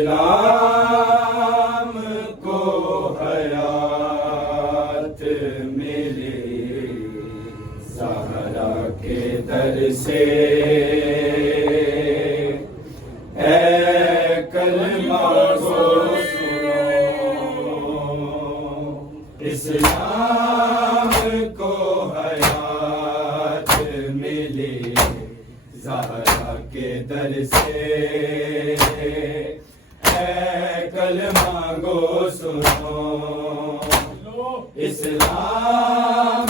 اسلام کو حیات ملی زہرا کے در سے، اے کلمہ گو سنو، اسلام کو حیات ملی زہرا کے در سے، کلمہ گو سنو، اسلام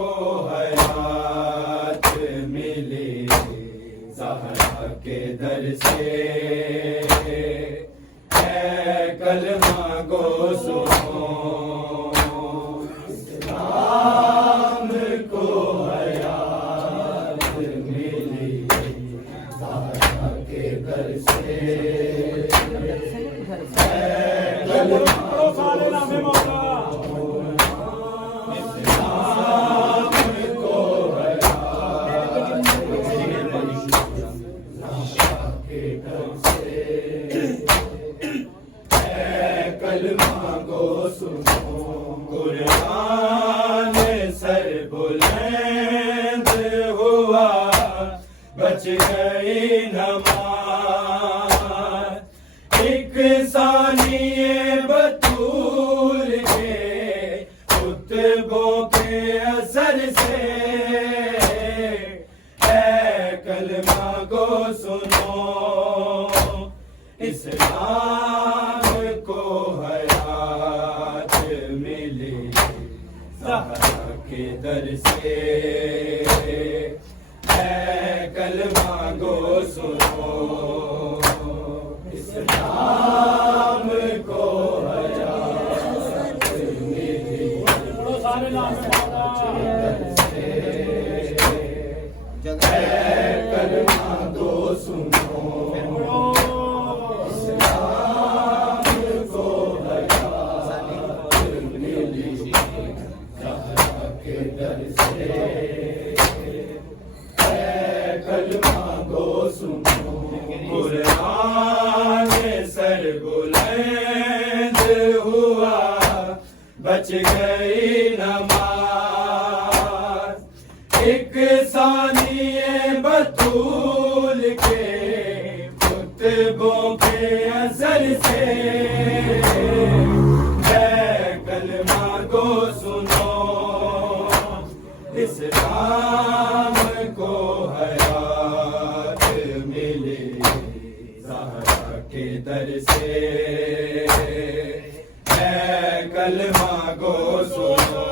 کو حیات ملی زہرا کے در سے، اے کلمہ گو سنو، اسلام کو حیات ملی زہرا کے در سے، کلمہ گو سنو، قرآن سر بلند ہوا، بچ گئی نماز، ایک ثانیے بطول کے خطبوں کے اثر سے، اے کلمہ گو سنو، اسلام کو حیات ملی زہرا کے در سے، اے کلمہ گو سنو، اسلام کو حیات ملی زہرا کے در سے، اے کلمہ گو سنو، قرآن سر بلند ہوا، بچ گئی نماز، ایک ثانیے بطول کے خطبوں کے اثر سے، اے کلمہ گو سنو، اسلام کو حیات ملی زہرا کے در سے، اے کلمہ گو سنو،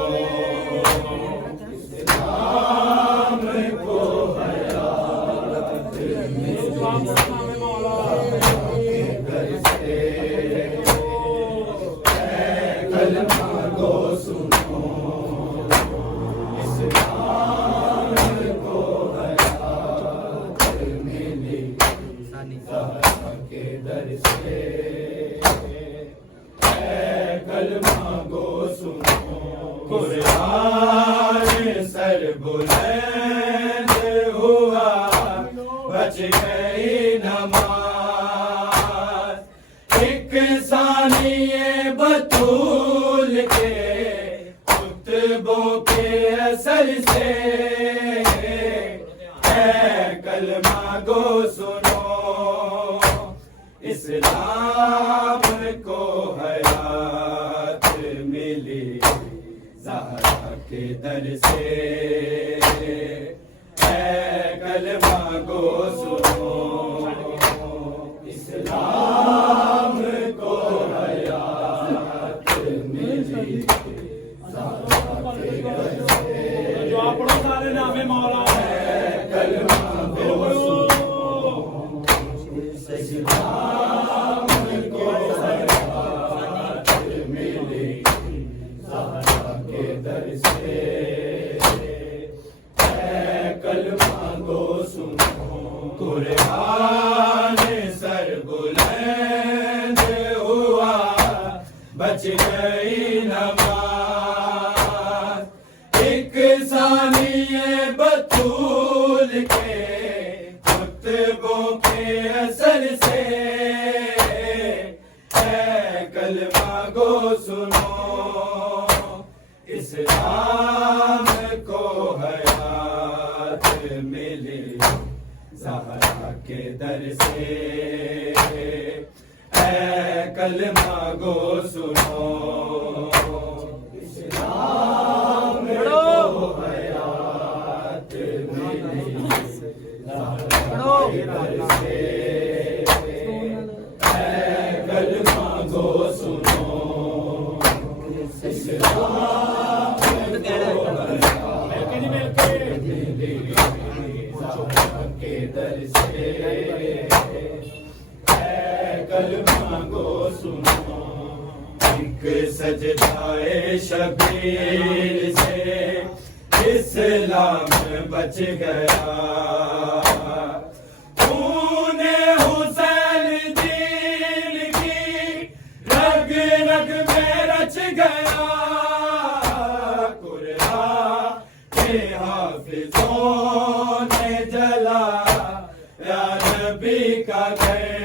اسلام کو حیات ملی زہرا کے در سے، اے کلمہ گو سنو، اسلام کو حیات ملی زہرا کے در سے، اے کلمہ گو سنو، قرآن سر بلند ہوا، بچ گئی نماز، ایک ثانیے بطول کے خطبوں کے اثر سے، اے کلمہ گو سنو، اسلام کو حیات ملی زہرا کے در سے، اے کلمہ گو سنو، اسلام کو حیات ملی زہرا کے در سے، جو آپ پڑھو سارے نام مولا، اے کلمہ گو سنو، قرآن سر بلند ہوا بچ گئی نماز ایک ثانیہ بطول کے خطبوں کے اثر سے اے کلمہ گو سنو اسلام کو حیات ملی زہرا کے در سے اے کلمہ گو سنو اسلام کو حیات ملی زہرا کے در سے اے کلمہ گو سنو اسلام کے در سے اے کلمہ گو سنو ایک سجدہ شبیر سے اسلام بچ گیا خون حسین دین کی رگ رگ میں رچ گیا قرآن کے حافظوں نے جلا یا نبی کا گھر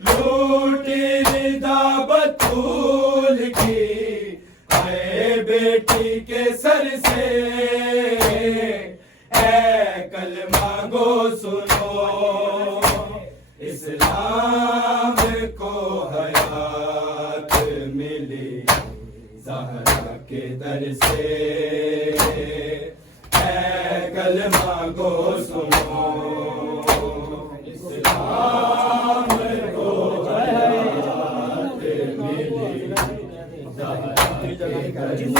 لوٹی رضا بطول کی اے بیٹی کے سر سے اے کلمہ گو سنو اسلام کو حیات ملی زہرا کے در سے اے کلمہ گو سنو اسلام کو حیات ملی زہرا کے در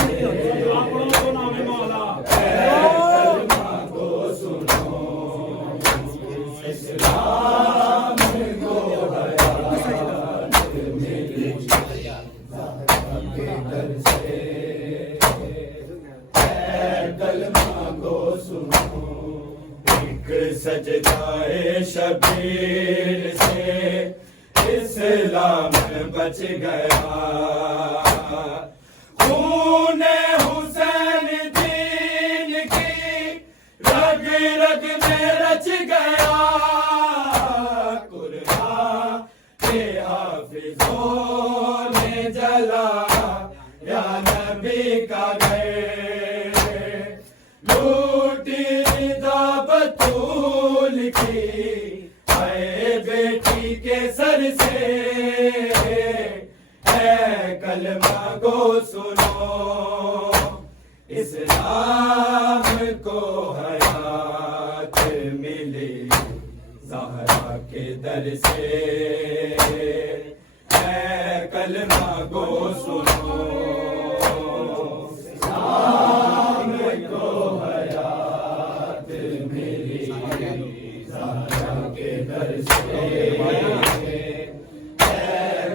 سے اے کلمہ گو سنو اسلام کو حیات ملی زہرا کے در سے اے کلمہ گو سنو ایک سجدہ شبیر سے اسلام بچ گیا خون حسین دین کی رگ رگ میں رچ گیا قرآن کے حافظوں نے جلا یا نبی کا گھر لوٹی رضا بطول کی اے بیٹی کے سر سے اے کلمہ گو سنو اسلام کو حیات ملی زہرا کے در سے اے کلمہ گو سنو اسلام کو حیات ملی زہرا کے در سے اے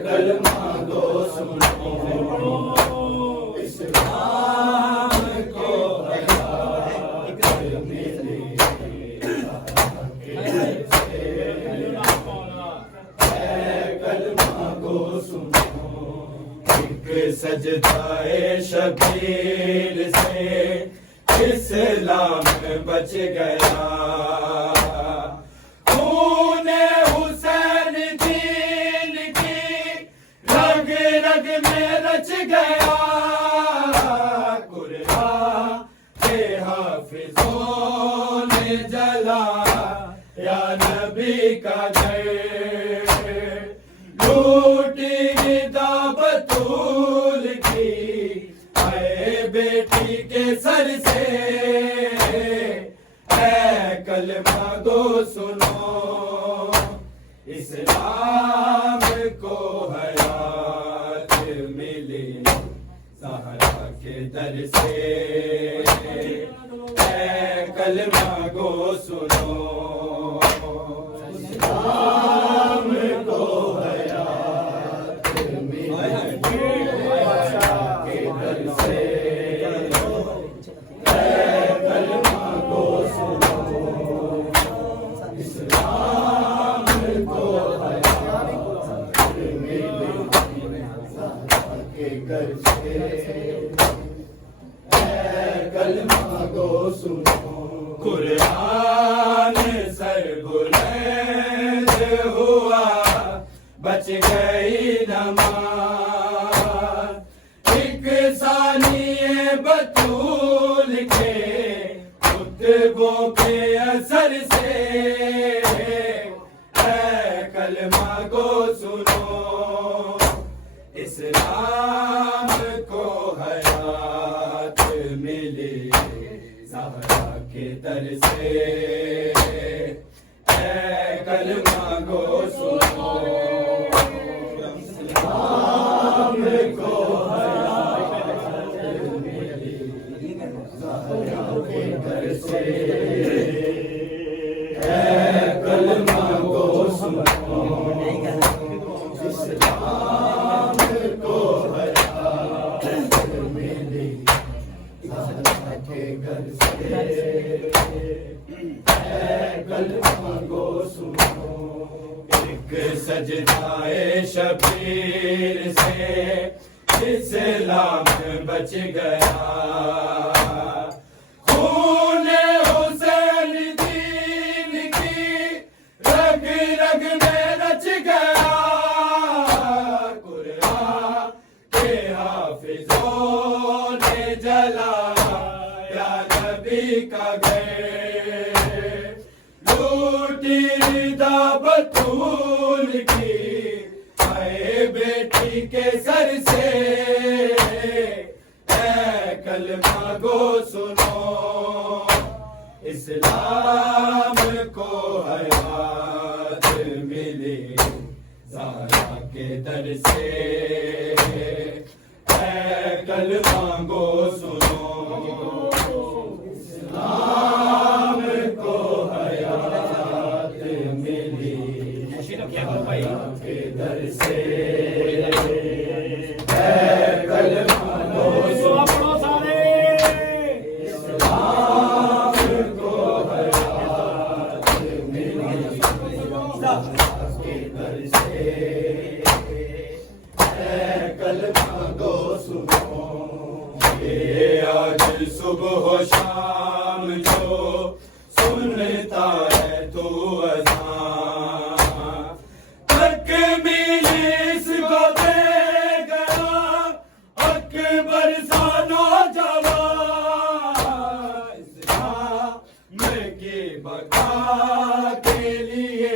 کلمہ گو سنو اسلام کو حیات ملی زہرا کے در سے اے کلمہ گو سنو ایک سجدہ شبیر سے اسلام بچ گیا خون حسین دین کی رگ رگ میں رچ گیا قرآن کے حافظوں نے جلا یا نبی کا گھر لوٹی رضا بطول کی اے بیٹی کے سر سے اے کلمہ گو سنو اسلام کو حیات ملی زہرا کے در سے اے کلمہ گو سنو اسلام کو حیات ملی زہرا کے در سے اے کلمہ گو سنو بچ گئی نماز ایک ثانیے بطول کے خطبوں کے اثر سے اے کلمہ کو سنو اسلام کو حیات ملی زہرا کے در سے اے کلمہ کو سنو اسلام کو حیات ملی زہرا کے در سے اے کلمہ کو سنو اسلام کو حیات ملی زہرا کے گھر سے اے کلمہ کو سنو ایک سجدائے شبیر سے اسلام بچ گیا خون حسین دین کی رگ رگ میں رچ گیا قرآن کے حافظوں نے جلایا نبی کا گھر لوٹی رضا بطول کی اے بیٹی کے سر سے اے کلمہ کو سنو اسلام کو حیات ملی زہرا کے در سے اے کلمہ کو سنو اسلام کو حیات ملی زہرا کے در سے اے کلمہ کو سنو اسلام کو حیات ملی زہرا کے در سے اے کلمہ کو سنو یہ آج صبح و شام جو سنتا ہے تو اذان تکمیل اس کو دے گیا اکبر سا نوجوان اسلام کی بقا کے لیے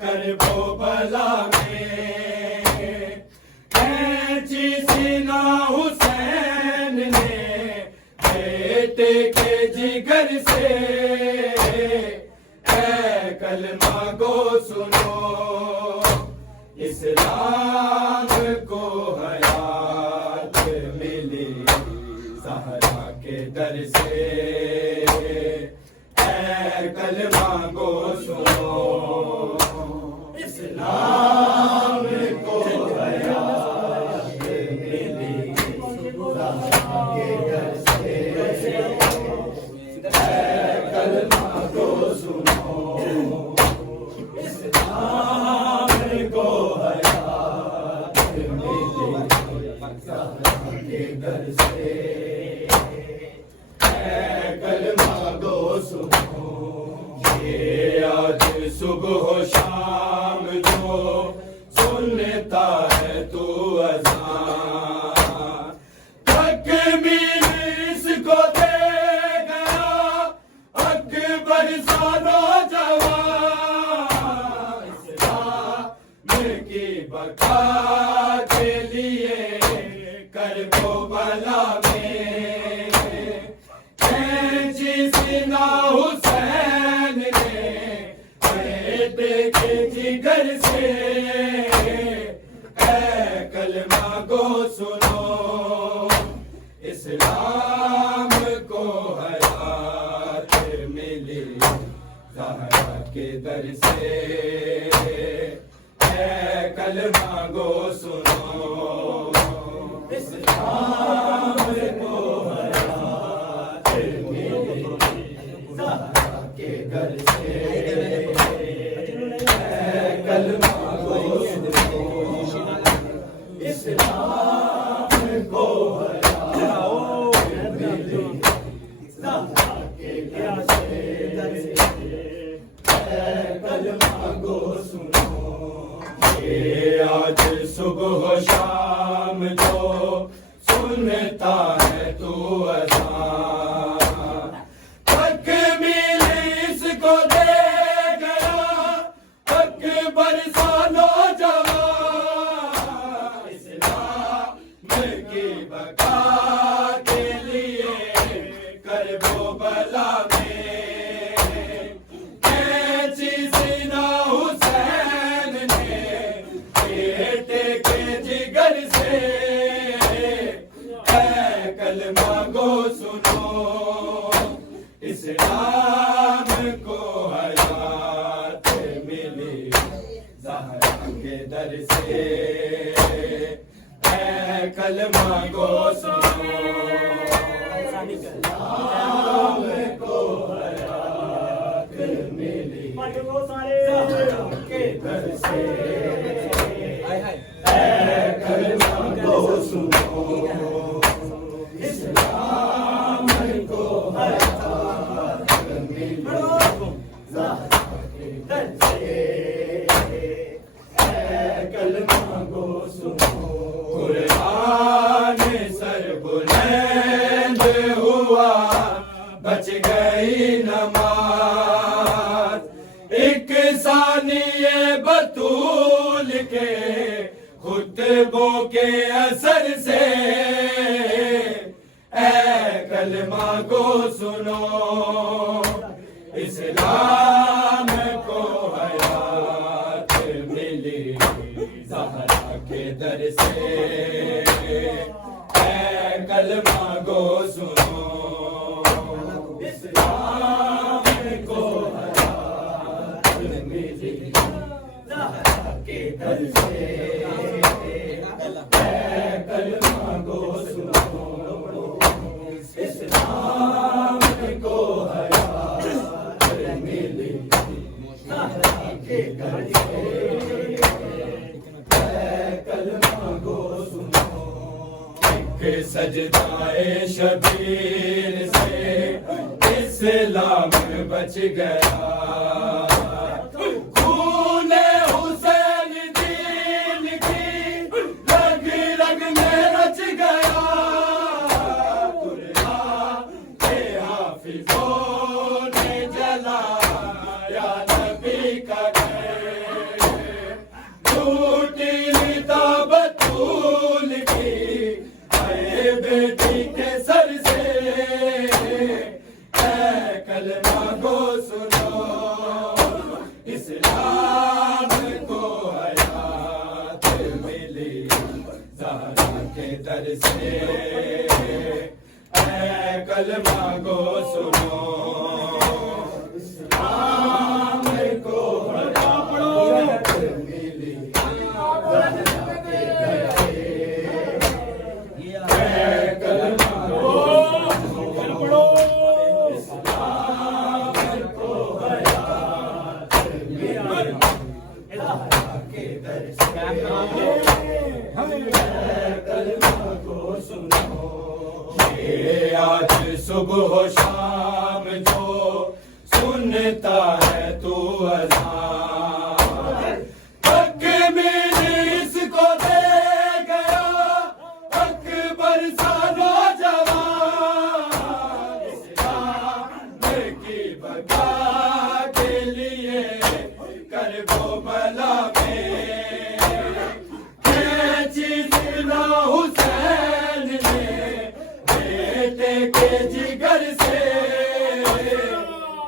کرب و بلا میں کینچی سینہ حسین نے بیٹے کے جگر سے اے کلمہ کو سنو اسلام کو حیات ملی زہرا کے در سے اے کلمہ کو سنو اسلام کو حیات ملی زہرا کے در سے اے کلمہ کو سنو اسلام کو حیات ملی زہرا کے در سے اے کلمہ کو سنو یہ آج صبح و شام جو سنتا ہے تو اذان تکمیل اس کو دے گیا اکبر سا نوجوان اسلام کی بقا کے لیے کرب و بلا میں کینچی سینہ حسین نے بیٹے کے جگر سے اے کلمہ کو سنو اسلام کو حیات ملی زہرا کے در سے اے کلمہ کو سنو اسلام کو حیات ملی زہرا کے در سے اے کلمہ کو سنو اسلام کو حیات ملی زہرا کے در سے اے کلمہ کو سنو شام جو سنتا ہے تو اذان، تکمیل اس کو دے گیا اکبر سا نوجوان، اسلام کی بقا کے لیے کرب و بلا میں کینچی سینہ حسین نے بیٹے کے جگر سے، اے کلمہ گو سنو اسلام کو حیات ملی زہرا کے در سے، اے کلمہ گو سنو اسلام کو حیات ملی زہرا کے در سے، اے کلمہ گو سنو اسلام کو حیات ملی زہرا کے در سے، اے کلمہ گو سنو، قرآن سر بلند ہوا بچ گئی نماز، ایک ثانیہ بطول کے خطبوں کے اثر سے، اے کلمہ کو سنو اسلام کو حیات ملی زہرا کے در سے، اے کلمہ کو سنو اسلام کو حیات ملی زہرا کے در سے، اے کلمہ کو سنو اسلام کو حیات ملی زہرا کے در سے، اے کلمہ کو سنو، ایک سجدہ شبیر سے اسلام بچ گیا، خون حسین دین کی رگ رگ میں رچ گیا، قرآن کے حافظوں نے جلایا نبی کا گھر، ٹوٹی ردا بطول کی اے بیٹی کے سر سے، اے کلمہ کو سنو اسلام کو حیات ملی زہرا کے در سے، اے کلمہ کو سنو اسلام کو حیات ملی زہرا کے در سے، اے کلمہ کو سنو اسلام کو حیات ملی زہرا کے در سے، کلمہ کو سنو، یہ آج صبح و شام جو سنتا ہے تو اذان، تکمیل اس کو دے گیا اکبر سا نوجوان، اسلام کی بقا کے لیے کرب و بلا